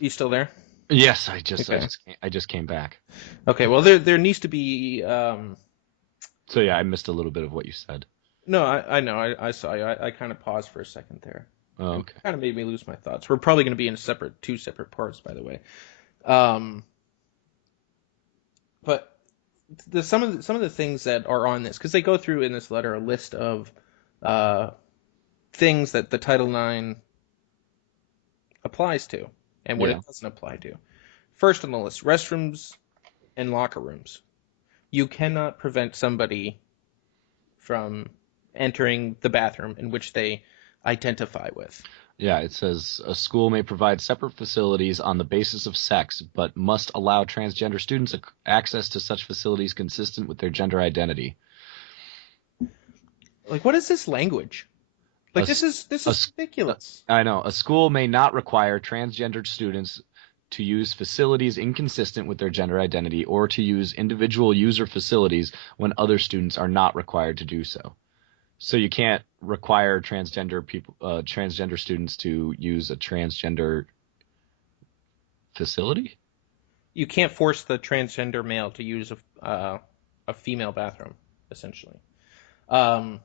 You still there? Yes, Okay. I just came back. Okay. Well, there needs to be. So yeah, I missed a little bit of what you said. No, I know. I saw you. I kind of paused for a second there. Oh, It okay. kind of made me lose my thoughts. We're probably going to be in two separate parts, by the way. Um, but some of the things that are on this, because they go through in this letter a list of uh, things that the Title IX applies to and what Yeah. it doesn't apply to. First on the list, restrooms and locker rooms. You cannot prevent somebody from entering the bathroom in which they identify with. Yeah, it says a school may provide separate facilities on the basis of sex, but must allow transgender students access to such facilities consistent with their gender identity. Like, what is this language? A, Like, s- this a is s- ridiculous. I know a school may not require transgendered students to use facilities inconsistent with their gender identity or to use individual user facilities when other students are not required to do so. So you can't require transgender students to use a transgender facility? You can't force the transgender male to use a female bathroom, essentially. Um,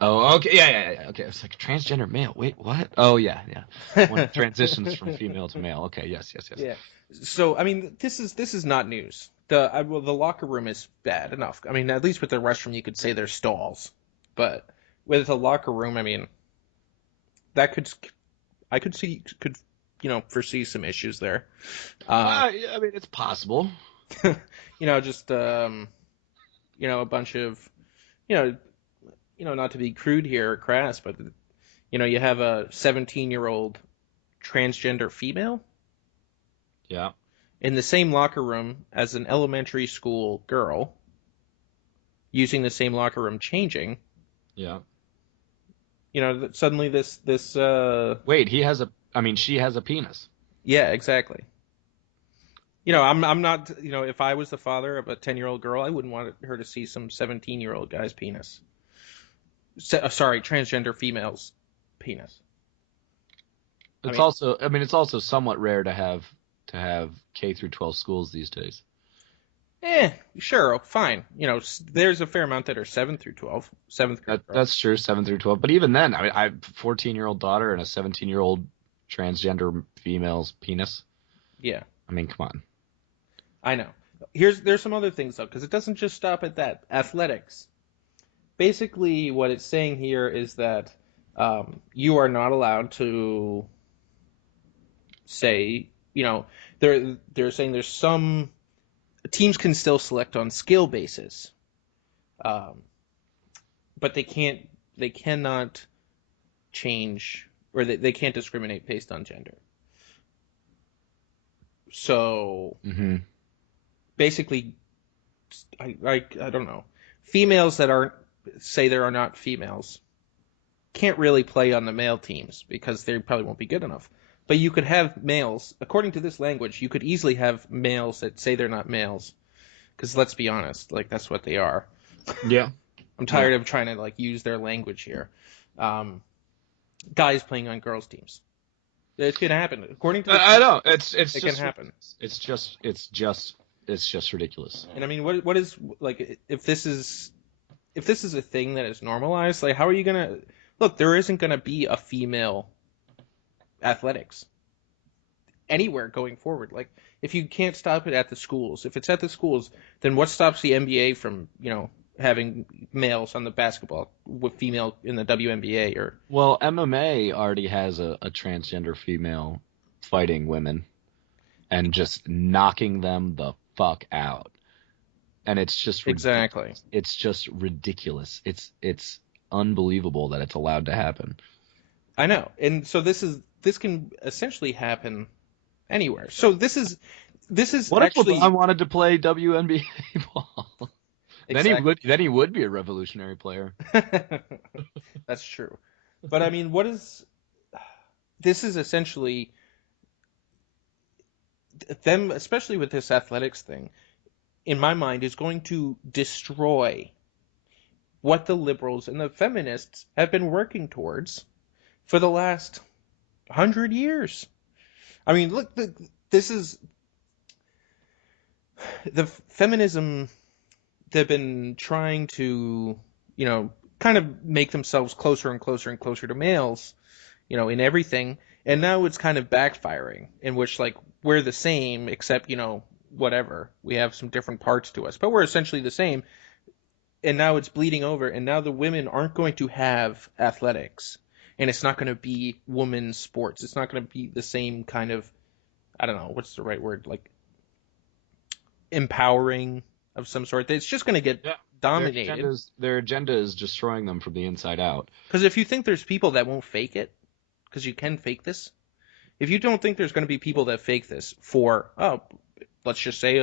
Oh, okay, yeah. Okay, it's like transgender male. Wait, what? Oh, yeah, yeah. When it transitions from female to male. Okay, yes. yeah. So I mean, this is not news. Well, the locker room is bad enough. I mean, at least with the restroom, you could say there's stalls, but with a locker room, I mean, that could foresee some issues there. Uh, Yeah, I mean, it's possible. just a bunch of you know not to be crude here or crass, but you have a 17-year-old transgender female Yeah, in the same locker room as an elementary school girl, using the same locker room, changing. yeah. Suddenly this Wait, I mean, she has a penis. yeah, exactly. I'm not, if I was the father of a 10-year-old girl, I wouldn't want her to see some 17-year-old guy's penis. Sorry, transgender female's penis. I mean, It's also somewhat rare to have K through 12 schools these days. sure, fine. There's a fair amount that are 7 through 12, seventh grade girls. That's true, 7 through 12. But even then, I mean, I have a 14-year-old daughter and a 17-year-old transgender female's penis. Yeah, I mean, come on. I know. There's some other things though, because it doesn't just stop at that. Athletics. Basically, what it's saying here is that you are not allowed to say, they're saying there's some teams can still select on skill basis, um, but they cannot change, or they can't discriminate based on gender. So Hmm. basically, I don't know. Females that aren't say there are not females can't really play on the male teams because they probably won't be good enough. But you could have males, according to this language, you could easily have males that say they're not males. Because let's be honest, like that's what they are. Yeah. I'm Yeah. tired of trying to like use their language here. Um, Guys playing on girls teams. It can happen. According to this I language, know. It's it can just happen. it's just ridiculous. And I mean, what is like if this is a thing that is normalized, like how are you gonna look? There isn't gonna be a female athletics anywhere going forward. Like if you can't stop it at the schools, if it's at the schools, then what stops the NBA from having males on the basketball with female in the WNBA or Well, MMA already has a transgender female fighting women and just knocking them the fuck out. And it's just exactly. ridiculous. It's just ridiculous. It's unbelievable that it's allowed to happen. I know, and so this can essentially happen anywhere. So this is What if LeBron actually wanted to play WNBA ball? exactly. Then he would be a revolutionary player. That's true. But I mean, what is this is essentially them, especially with this athletics thing, in my mind, is going to destroy what the liberals and the feminists have been working towards for the last 100 years. I mean, look, this is the feminism. They've been trying to, kind of make themselves closer and closer and closer to males, in everything. And now it's kind of backfiring, in which, like, we're the same, except, whatever. We have some different parts to us, but we're essentially the same. And now it's bleeding over, and now the women aren't going to have athletics. And it's not going to be women's sports. It's not going to be the same kind of, I don't know, what's the right word? Like, empowering of some sort. It's just going to get Yeah. dominated. Their agenda is destroying them from the inside out. Because if you think there's people that won't fake it, because you can fake this, if you don't think there's going to be people that fake this for, oh, let's just say,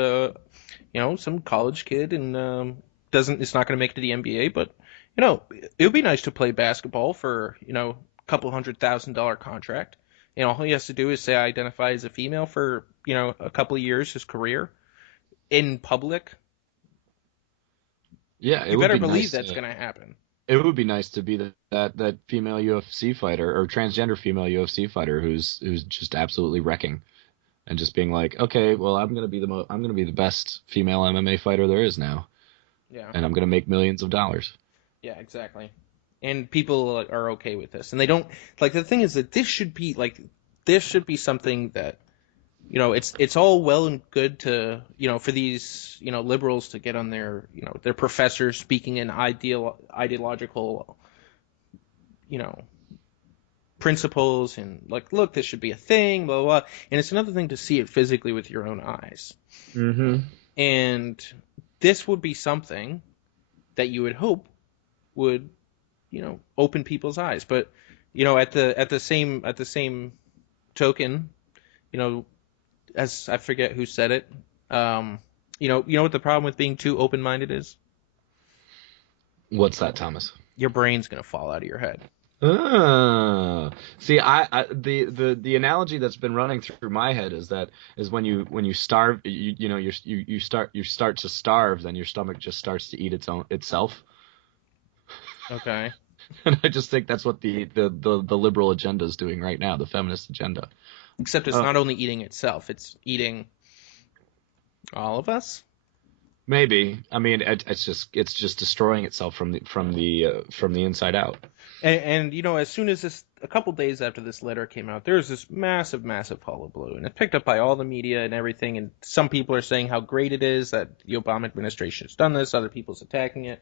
some college kid and doesn't, it's not going to make it to the NBA, but it would be nice to play basketball for a couple $100,000 contract. All he has to do is say I identify as a female for a couple of years, his career in public. Yeah, it You would better be believe nice that's to going to happen. it would be nice to be that female UFC fighter or transgender female UFC fighter who's just absolutely wrecking and just being like, okay, well, I'm gonna be the best female MMA fighter there is now, Yeah. and I'm gonna make millions of dollars. Yeah, exactly. And people are okay with this, and they don't like the thing is that this should be something that it's all well and good to for these liberals to get on their professors speaking in ideological you know principles and like look this should be a thing blah blah blah. And it's another thing to see it physically with your own eyes, Mm-hmm. and this would be something that you would hope would open people's eyes. But at the same token, you know as I forget who said it, what the problem with being too open minded is? What's that, Thomas? Your brain's gonna fall out of your head. Ah, see, the analogy that's been running through my head is when you starve, you start to starve, then your stomach just starts to eat itself. Okay. And I just think that's what the liberal agenda is doing right now, the feminist agenda. Except it's Oh, not only eating itself, it's eating all of us. maybe. I mean, it's just destroying itself from the inside out. And as soon as a couple days after this letter came out, there was this massive, massive hullabaloo, and it's picked up by all the media and everything. And some people are saying how great it is that the Obama administration has done this. Other people's attacking it.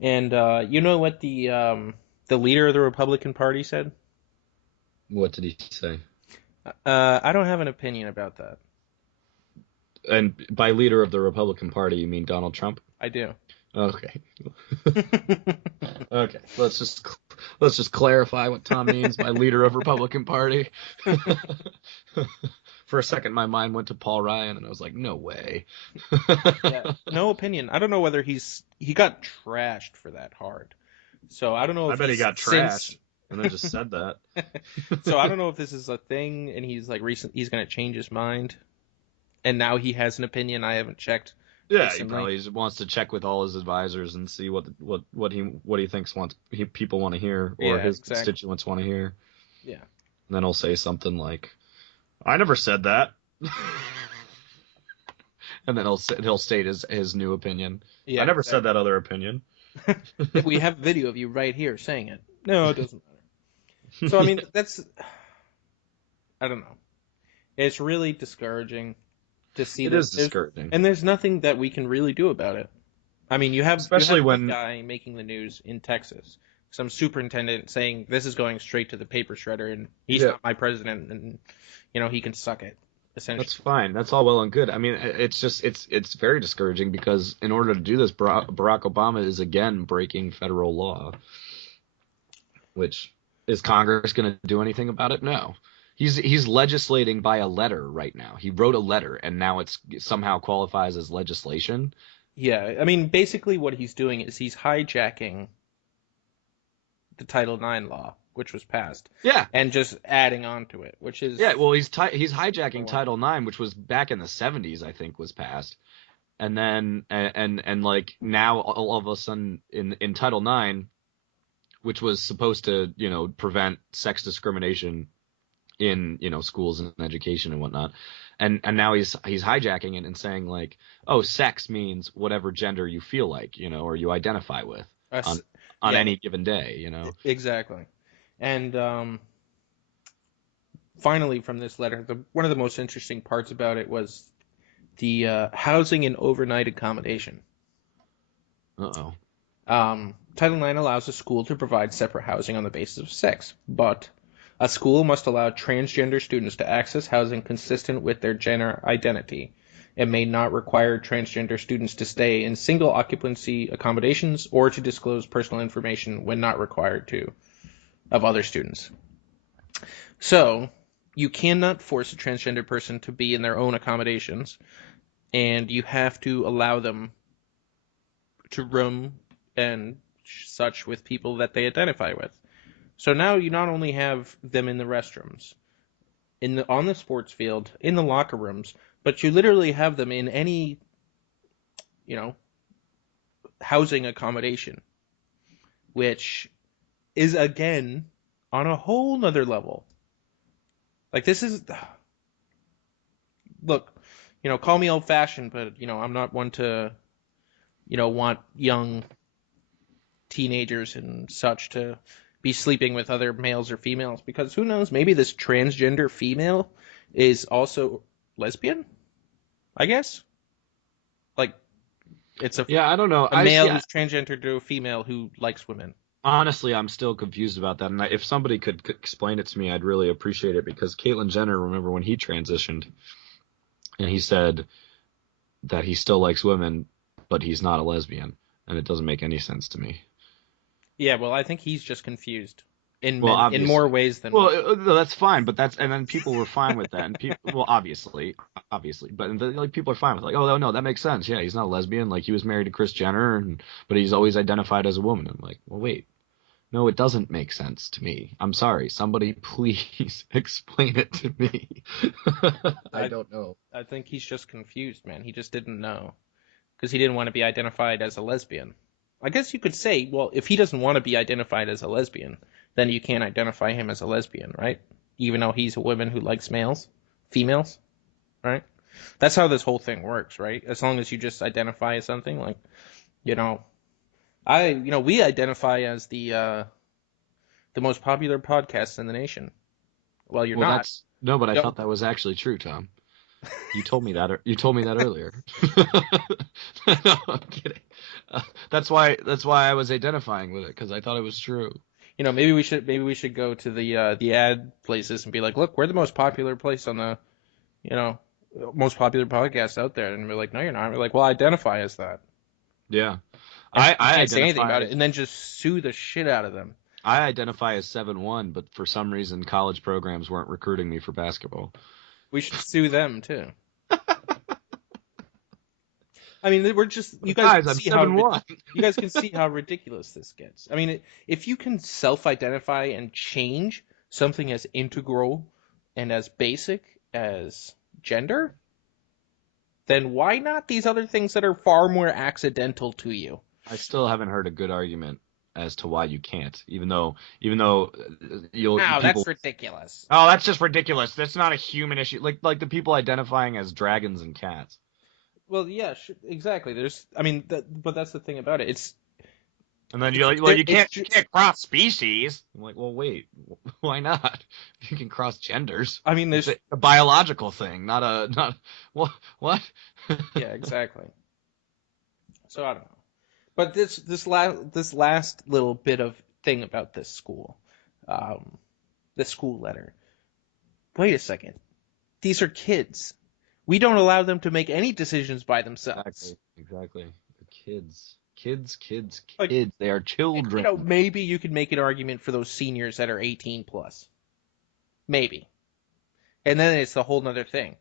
And you know what the leader of the Republican Party said? What did he say? I don't have an opinion about that. And by leader of the Republican Party, you mean Donald Trump? I do. Okay. Okay. Let's just clarify what Tom means by leader of Republican Party. For a second, my mind went to Paul Ryan, and I was like, no way. Yeah, no opinion. I don't know whether he got trashed for that hard. So I don't know I if bet he he's got since. trashed, and then just said that. So I don't know if this is a thing, and he's gonna change his mind, and now he has an opinion. I haven't checked Yeah, he recently. probably just wants to check with all his advisors and see what he thinks people want to hear or Yeah, his exactly. constituents want to hear. Yeah, And then he'll say something like, "I never said that," and then he'll state his new opinion. I yeah, never said exactly. that other opinion. We have video of you right here saying it. No, it doesn't matter. So I mean, that's I don't know. It's really discouraging to see It this. is discouraging, And there's nothing that we can really do about it. I mean, you have especially one when guy making the news in Texas, some superintendent saying this is going straight to the paper shredder, and he's yeah, not my president, and he can suck it, that's essentially. fine. That's all well and good. I mean, it's just it's very discouraging because in order to do this, Barack Obama is again breaking federal law. Which is Congress going to do anything about it? No. He's legislating by a letter right now. He wrote a letter, and now it's somehow qualifies as legislation. Yeah, I mean, basically what he's doing is he's hijacking the Title IX law, which was passed, Yeah, and just adding on to it, which yeah. is Well, he's hijacking wrong. Title IX, which was back in the '70s, I think, was passed, and then and like now all of a sudden in Title IX, which was supposed to prevent sex discrimination in schools and education and whatnot, and now he's hijacking it and saying like, oh, sex means whatever gender you feel like, or you identify with on Us, on yeah, any given day. exactly. And finally, from this letter, one of the most interesting parts about it was the housing and overnight accommodation. Uh-oh. Title IX allows a school to provide separate housing on the basis of sex, but a school must allow transgender students to access housing consistent with their gender identity. It may not require transgender students to stay in single occupancy accommodations or to disclose personal information when not required to of other students. So, you cannot force a transgender person to be in their own accommodations, and you have to allow them to room and such with people that they identify with. So now you not only have them in the restrooms, on the sports field, in the locker rooms, but you literally have them in any, you know, housing accommodation, which is again on a whole nother level. Like this is look, call me old fashioned, but I'm not one to, want young teenagers and such to be sleeping with other males or females because who knows, maybe this transgender female is also lesbian, I guess. Like it's Yeah, I don't know. a I see. male who's transgender to a female who likes women. Honestly, I'm still confused about that, and if somebody could explain it to me, I'd really appreciate it because Caitlyn Jenner, remember when he transitioned, and he said that he still likes women, but he's not a lesbian, and it doesn't make any sense to me. Yeah, well, I think he's just confused Well, in more obviously. ways than Well, one. no, that's fine, but and then people were fine with that, and people, well, obviously, but like people are fine with like, oh no, that makes sense. Yeah, he's not a lesbian. Like he was married to Kris Jenner, but he's always identified as a woman. I'm like, well, wait, no, it doesn't make sense to me. I'm sorry, somebody please explain it to me. I I don't know. I think he's just confused, man. He just didn't know because he didn't want to be identified as a lesbian. I guess you could say, well, if he doesn't want to be identified as a lesbian, then you can't identify him as a lesbian, right? Even though he's a woman who likes females, right? That's how this whole thing works, right? As long as you just identify as something like, you know, we identify as the most popular podcast in the nation. Well, you're Well, not. that's no, but I No, thought that was actually true, Tom. You told me that. You told me that earlier. No, I'm kidding. That's why I was identifying with it because I thought it was true. maybe we should go to the ad places and be like, look, we're the most popular place on the you know most popular podcast out there, and we're like, no, you're not. We're like, well, identify as that, Yeah, and I you I can't say anything identify about it, as and then just sue the shit out of them. I identify as 7'1", but for some reason college programs weren't recruiting me for basketball. We should sue them too. I mean, we're just you But guys can guys, I'm see how 7'1". you guys can see how ridiculous this gets. I mean, if you can self-identify and change something as integral and as basic as gender, then why not these other things that are far more accidental to you? I still haven't heard a good argument as to why you can't, even though you'll Oh, people. that's ridiculous. Oh, that's just ridiculous. That's not a human issue. Like the people identifying as dragons and cats. Well, yeah, exactly. But that's the thing about it. And then It's you're like, well, there. you can't cross species. I'm like, well, wait, why not? You can cross genders. I mean, It's there's a biological thing, not what? yeah, exactly. So I don't know. But this last little bit of thing about um, this school letter. Wait a second. These are kids. We don't allow them to make any decisions by themselves. Exactly. The kids. Like, They are children. maybe you could make an argument for those seniors that are 18 plus. Maybe. And then it's a whole nother thing.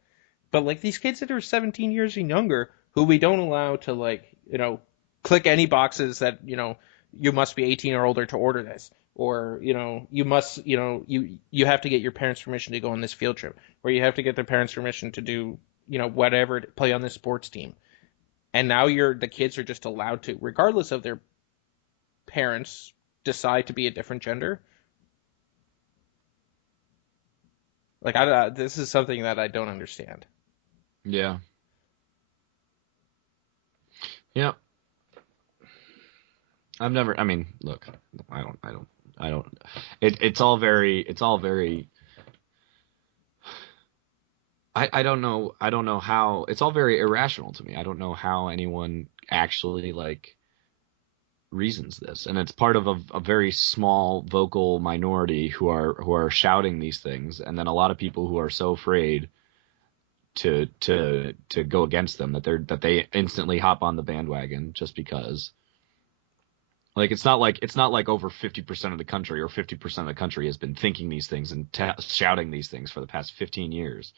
But like these kids that are 17 years and younger, who we don't allow to click any boxes that, you must be 18 or older to order this. Or, you must, you have to get your parents' permission to go on this field trip. Or you have to get their parents' permission to do, whatever, to play on this sports team. And now the kids are just allowed to, regardless of their parents, decide to be a different gender. Like, this is something that I don't understand. Yeah. Yeah. I've never. I mean, look, I don't. I don't. I don't. It's all very. It's all very. I don't know. I don't know how. It's all very irrational to me. I don't know how anyone actually like reasons this, and it's part of a very small vocal minority who are shouting these things, and then a lot of people who are so afraid to go against them that they instantly hop on the bandwagon just because. Like it's not like over 50% of the country or 50% of the country has been thinking these things and shouting these things for the past 15 years.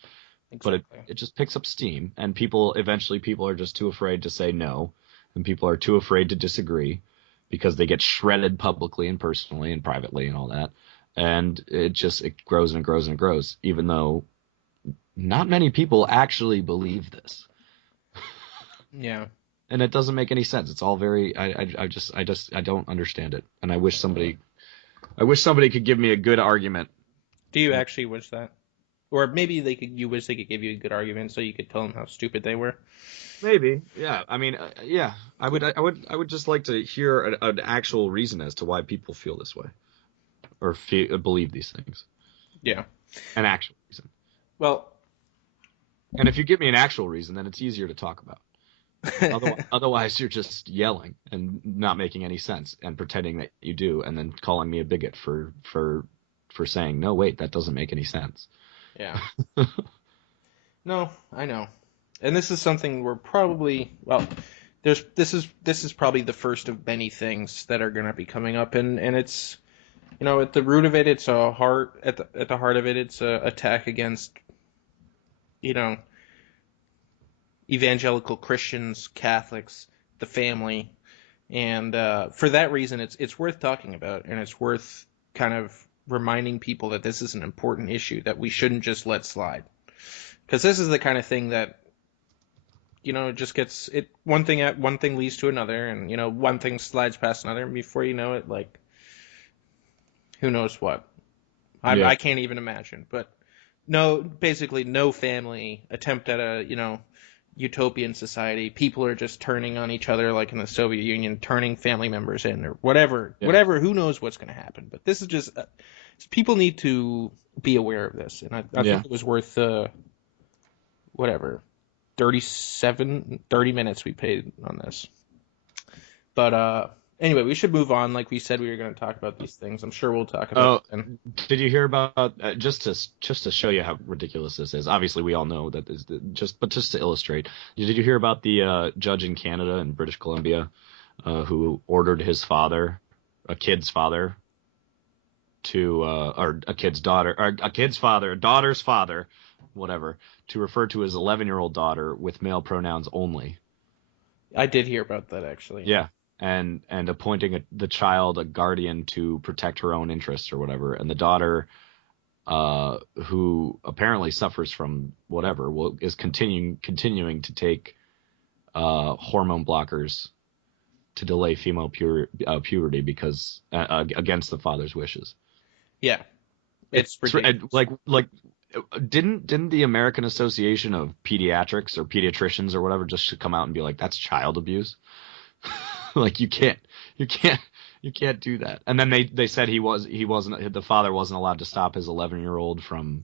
But it, Exactly. it just picks up steam, and people are just too afraid to say no, and people are too afraid to disagree because they get shredded publicly and personally and privately and all that. And it grows and grows and grows, even though not many people actually believe this. Yeah. And it doesn't make any sense. It's all very I don't understand it. And I wish somebody could give me a good argument. Do you actually wish that? Or maybe you wish they could give you a good argument so you could tell them how stupid they were. Maybe, yeah. I mean, yeah. I would just like to hear an actual reason as to why people feel this way or believe these things. Yeah. An actual reason. Well, And if you give me an actual reason, then it's easier to talk about. Otherwise, you're just yelling and not making any sense and pretending that you do, and then calling me a bigot for saying no. Wait, that doesn't make any sense. yeah. No, I know. And this is something we're probably, well, this is probably the first of many things that are going to be coming up, and it's, at the root of it, it's a heart at the heart of it, it's a attack against, you know evangelical Christians, Catholics, the family, and for that reason, it's worth talking about, and it's worth kind of reminding people that this is an important issue that we shouldn't just let slide, because this is the kind of thing that, it just gets it one thing leads to another, and one thing slides past another, and before you know it, like, who knows what. Yeah, I can't even imagine, but no, basically no family attempt at a utopian society. People are just turning on each other like in the Soviet Union, turning family members in or whatever, yeah, Who knows what's going to happen? But this is just people need to be aware of this, and I yeah. think it was worth whatever 30 minutes we paid on this. But anyway, we should move on. Like we said, we were going to talk about these things. I'm sure we'll talk about Oh, it then. did you hear about just to show you how ridiculous this is? Obviously, we all know that this just to illustrate. Did you hear about the judge in Canada and British Columbia who ordered his father, a kid's father, to or a kid's daughter, or a kid's father, a daughter's father, whatever, to refer to his 11-year-old daughter with male pronouns only. I did hear about that actually. Yeah. And appointing the child a guardian to protect her own interests or whatever, and the daughter who apparently suffers from whatever, is continuing to take hormone blockers to delay female puberty because against the father's wishes. Yeah, it's ridiculous. Like didn't the American Association of Pediatrics or Pediatricians or whatever just come out and be like, that's child abuse? Like you can't you can't do that. And then they said the father wasn't allowed to stop his 11-year-old from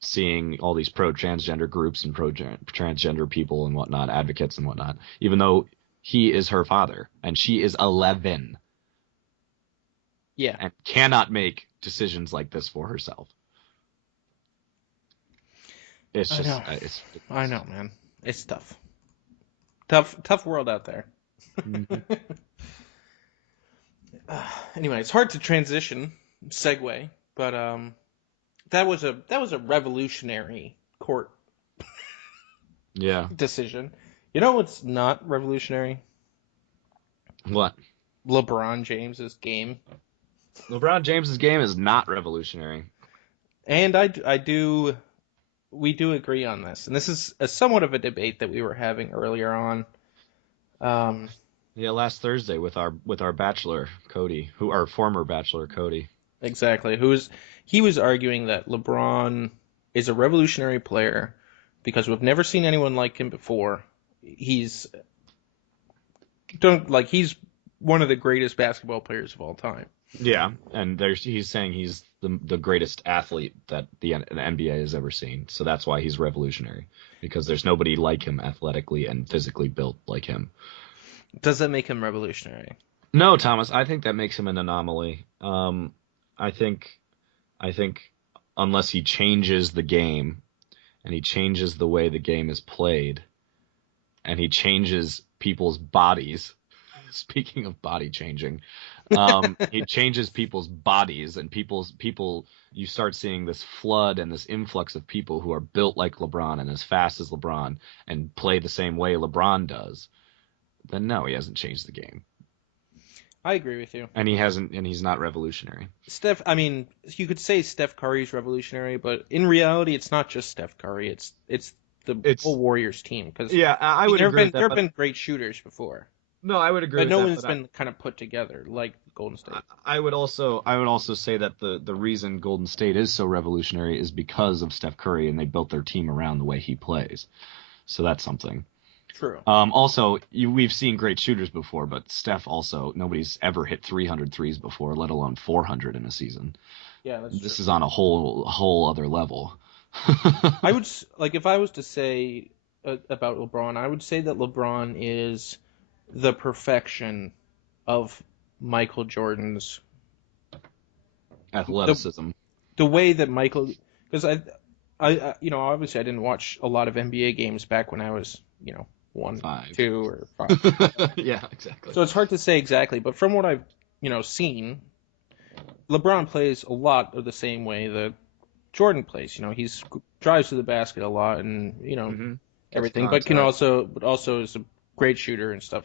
seeing all these pro transgender groups and pro transgender people and whatnot, advocates and whatnot, even though he is her father and she is 11 Yeah, and cannot make decisions like this for herself. It's I just know. it's I know, man. It's tough. Tough world out there. Mhm. Anyway, it's hard to segue, but that was a revolutionary court Yeah. decision. You know what's not revolutionary? What? LeBron James's game. LeBron James's game is not revolutionary. And we do agree on this. And this is somewhat of a debate that we were having earlier on. Um, Yeah, last Thursday with our bachelor Cody, who our former bachelor Cody. Exactly. He was arguing that LeBron is a revolutionary player because we've never seen anyone like him before. He's don't like he's one of the greatest basketball players of all time. Yeah, and he's saying he's the greatest athlete that the NBA has ever seen. So that's why he's revolutionary because there's nobody like him athletically and physically built like him. Does that make him revolutionary? No, Thomas, I think that makes him an anomaly. I think I think unless he changes the game and he changes the way the game is played and he changes people's bodies. Speaking of body changing, he changes people's bodies and people. You start seeing this flood and this influx of people who are built like LeBron and as fast as LeBron and play the same way LeBron does. Then no, he hasn't changed the game, I agree with you. and he hasn't, and he's not revolutionary. I mean, you could say Steph Curry's revolutionary, but in reality, it's not just Steph Curry. It's the It's whole Warriors team because yeah, I would agree with there that, have but been great shooters before, no, I would agree but with no that, one's but been kind of put together like Golden State. I would also say that the reason Golden State is so revolutionary is because of Steph Curry and they built their team around the way he plays. So that's something. True. Also, we've seen great shooters before, but Steph also nobody's ever hit 300 threes before, let alone 400 in a season. Yeah, that's true. This is on a whole other level. I would like if I was to say about LeBron, I would say that LeBron is the perfection of Michael Jordan's the Athleticism. the way that Michael because obviously I didn't watch a lot of NBA games back when I was one, Five. two, or five. Yeah, exactly. So it's hard to say exactly, but from what I've seen, LeBron plays a lot of the same way that Jordan plays. He's drives to the basket a lot and Hmm. Gets everything, but contact. also is a great shooter and stuff.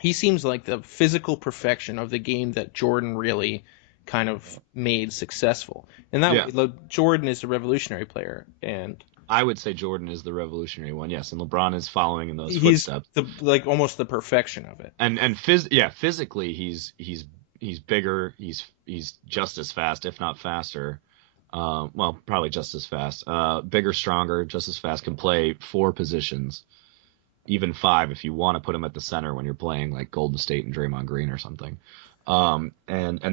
He seems like the physical perfection of the game that Jordan really kind of made successful. And that Yeah. way, Jordan is a revolutionary player, and I would say Jordan is the revolutionary one, yes, and LeBron is following in those he's footsteps. the like almost the perfection of it. And physically he's bigger, he's just as fast, if not faster. Well, probably just as fast. Bigger, stronger, just as fast. Can play four positions, even five if you want to put him at the center when you're playing like Golden State and Draymond Green or something. And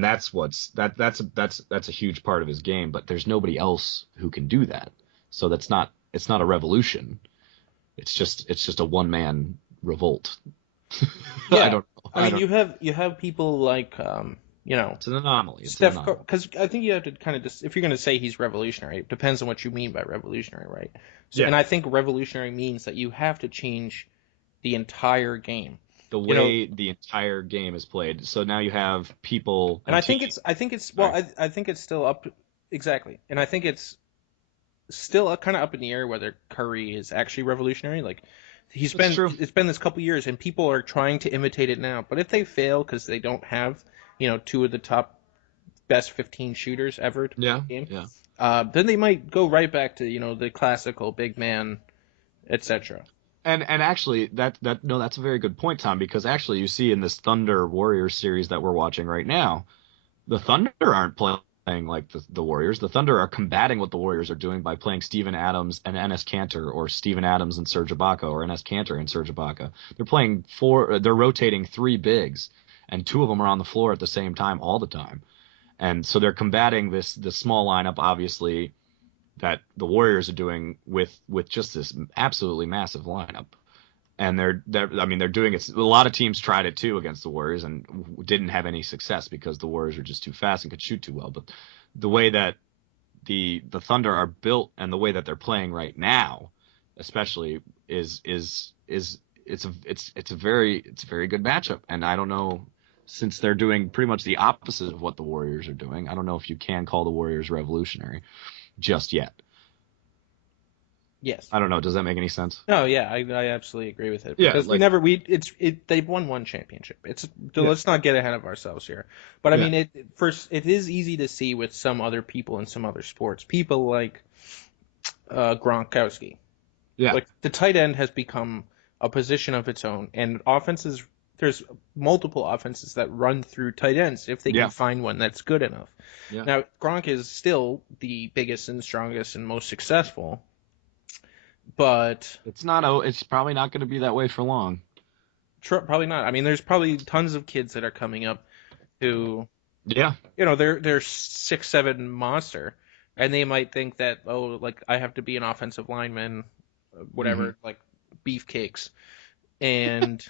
that's a huge part of his game. But there's nobody else who can do that. So it's not a revolution. It's just a one man revolt. I Yeah, don't I I mean don't. you have people like It's an anomaly. It's an Steph, anomaly. because I think you have to kind of just if you're going to say he's revolutionary, it depends on what you mean by revolutionary, right? So, Yeah. and I think revolutionary means that you have to change the entire game. The You know, way the entire game is played. So now you have people and and teams. I think it's well, Sorry. I think it's still up exactly, and I think it's still kind of up in the air whether Curry is actually revolutionary. Like That's true. it's been this couple years, and people are trying to imitate it now. But if they fail because they don't have two of the top best 15 shooters ever to play Yeah. the game, Yeah. then they might go right back to the classical big man, etc. And actually that no, that's a very good point, Tom, because actually you see in this Thunder Warriors series that we're watching right now, the Thunder aren't playing like the Warriors. The Thunder are combating what the Warriors are doing by playing Steven Adams and Enes Kanter, or Steven Adams and Serge Ibaka, or Enes Kanter and Serge Ibaka. They're rotating three bigs, and two of them are on the floor at the same time all the time. And so they're combating this small lineup, obviously, that the Warriors are doing with just this absolutely massive lineup. And they're doing it. A lot of teams tried it too against the Warriors and didn't have any success because the Warriors are just too fast and could shoot too well. But the way that the Thunder are built and the way that they're playing right now, especially, it's a very good matchup. And I don't know, since they're doing pretty much the opposite of what the Warriors are doing, I don't know if you can call the Warriors revolutionary just yet. Yes. I don't know. Does that make any sense? No, yeah, I absolutely agree with it Yeah, because like they've won one championship. yeah, Let's not get ahead of ourselves here. But I yeah, mean, it is easy to see with some other people in some other sports. People like Gronkowski. yeah, Like the tight end has become a position of its own, and offenses there's multiple offenses that run through tight ends if they can Yeah. find one that's good enough. Yeah. Now, Gronk is still the biggest and strongest and most successful, but It's probably not going to be that way for long. probably not. I mean, there's probably tons of kids that are coming up who, Yeah. they're 6'7" monster, and they might think that, oh, like I have to be an offensive lineman, Hmm. whatever, like beefcakes, and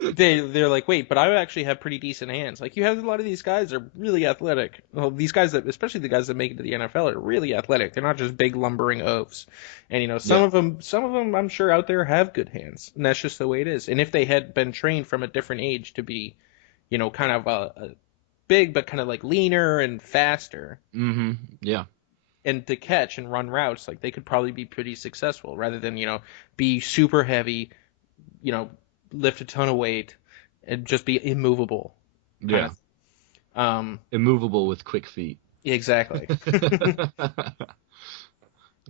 they're like, wait, but I actually have pretty decent hands. Like you have a lot of these guys are really athletic. Well, these guys that, especially the guys that make it to the NFL, are really athletic. They're not just big lumbering oafs. And Yeah. some of them, I'm sure out there have good hands, and that's just the way it is. And if they had been trained from a different age to be, kind of a big but kind of like leaner and faster, Hmm. Yeah. and to catch and run routes, like they could probably be pretty successful rather than be super heavy, you know, lift a ton of weight and just be immovable kind Yeah. of. Immovable with quick feet. Exactly. But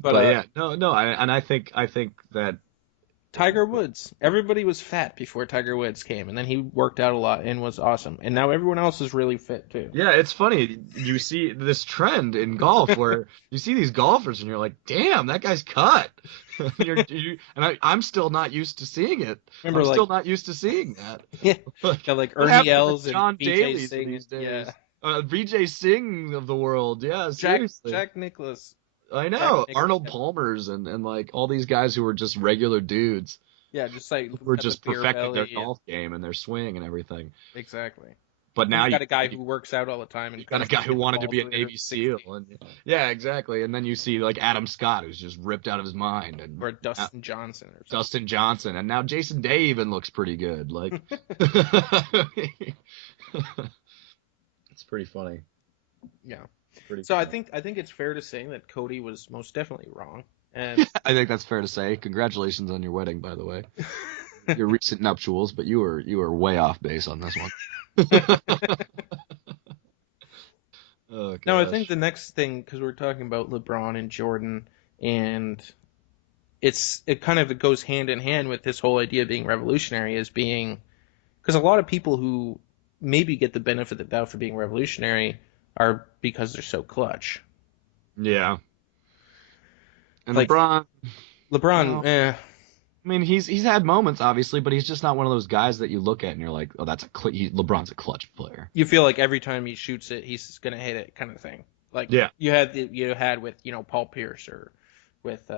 But yeah, no, I think that Tiger Woods, everybody was fat before Tiger Woods came, and then he worked out a lot and was awesome, and now everyone else is really fit too. yeah, it's funny. You see this trend in golf where you see these golfers and you're like, damn, that guy's cut. I'm still not used to seeing it. Remember, I'm like, still not used to seeing that. yeah, Like, got like what Ernie happened to the Els and John BJ Daly's of Singh, these yeah, days? VJ Singh of the world. Yeah, seriously. Jack Nicklaus, I Jack know. Nicklaus, Arnold Palmer's and like all these guys who were just regular dudes yeah, just like who were got the just beer perfecting their belly, and golf game and their swing and everything. exactly. But And now you got a guy who works out all the time you and got a couldn't guy even who hit the wanted to ball be a till he was Navy SEAL, 60, and yeah, exactly. And then you see like Adam Scott, who's just ripped out of his mind, and or Dustin Johnson or something. Dustin Johnson, and now Jason Day even looks pretty good. Like, it's pretty funny. Yeah. Pretty So funny. I think it's fair to say that Cody was most definitely wrong. And I think that's fair to say. Congratulations on your wedding, by the way. Your recent nuptials, but you were way off base on this one. Oh no, I think gosh. the next thing, because we're talking about LeBron and Jordan, and it kind of goes hand in hand with this whole idea of being revolutionary, as being, because a lot of people who maybe get the benefit of the doubt for being revolutionary are because they're so clutch. Yeah. And Like LeBron, LeBron, well, I mean, he's had moments, obviously, but he's just not one of those guys that you look at and you're like, oh, LeBron's a clutch player. you feel like every time he shoots it, he's gonna hit it, kind of thing. Like Yeah. you had with Paul Pierce, or with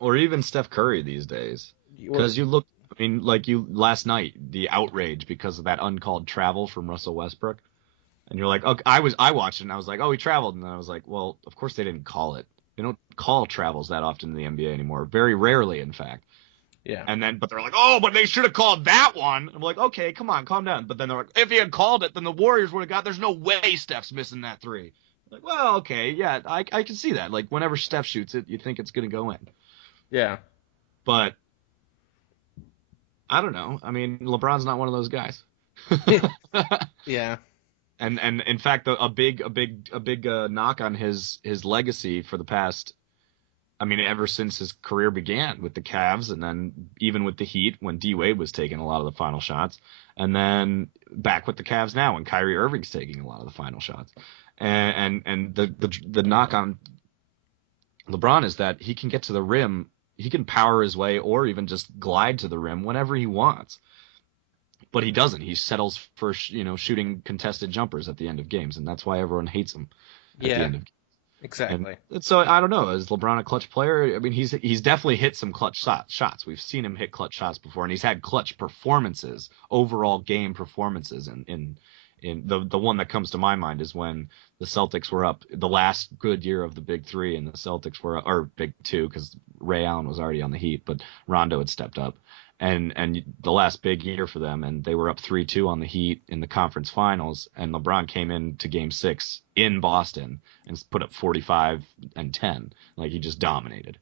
Or even Steph Curry these days. or Because you look, I mean, like you last night, the outrage because of that uncalled travel from Russell Westbrook, and you're like, okay, I watched it and I was like, oh, he traveled, and then I was like, well, of course they didn't call it. They don't call travels that often in the NBA anymore. Very rarely, in fact. yeah. And then, but they're like, oh, but they should have called that one. I'm like, okay, come on, calm down. But then they're like, if he had called it, then the Warriors would have got. There's no way Steph's missing that three. Like, well, okay, yeah, I can see that. Like, whenever Steph shoots it, you think it's gonna go in. Yeah. But I don't know. I mean, LeBron's not one of those guys. Yeah. And in fact, a big knock on his legacy for the past. I mean, ever since his career began with the Cavs, and then even with the Heat when D Wade was taking a lot of the final shots, and then back with the Cavs now when Kyrie Irving's taking a lot of the final shots, and the knock on LeBron is that he can get to the rim, he can power his way, or even just glide to the rim whenever he wants. But he doesn't. He settles for shooting contested jumpers at the end of games, and that's why everyone hates him at the Yeah. end of. And Exactly. so I don't know. Is LeBron a clutch player? I mean, he's definitely hit some clutch shots. We've seen him hit clutch shots before, and he's had clutch performances, overall game performances. In the one that comes to my mind is when the Celtics were up, the last good year of the Big Three, and the Celtics were, or Big Two, because Ray Allen was already on the Heat, but Rondo had stepped up. And the last big year for them, and they were up 3-2 on the Heat in the conference finals, and LeBron came into Game 6 in Boston and put up 45 and 10. Like, he just dominated.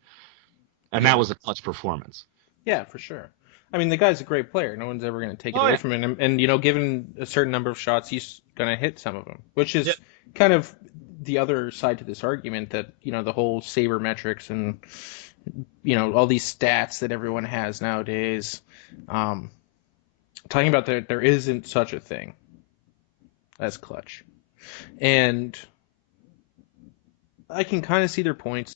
And that Yeah. was a clutch performance. Yeah, for sure. I mean, the guy's a great player. No one's ever going to take it Oh away yeah. from him. And given a certain number of shots, he's going to hit some of them, which Yeah. is kind of the other side to this argument that, the whole saber metrics and, all these stats that everyone has nowadays. um, talking about there isn't such a thing as clutch, and I can kind of see their points.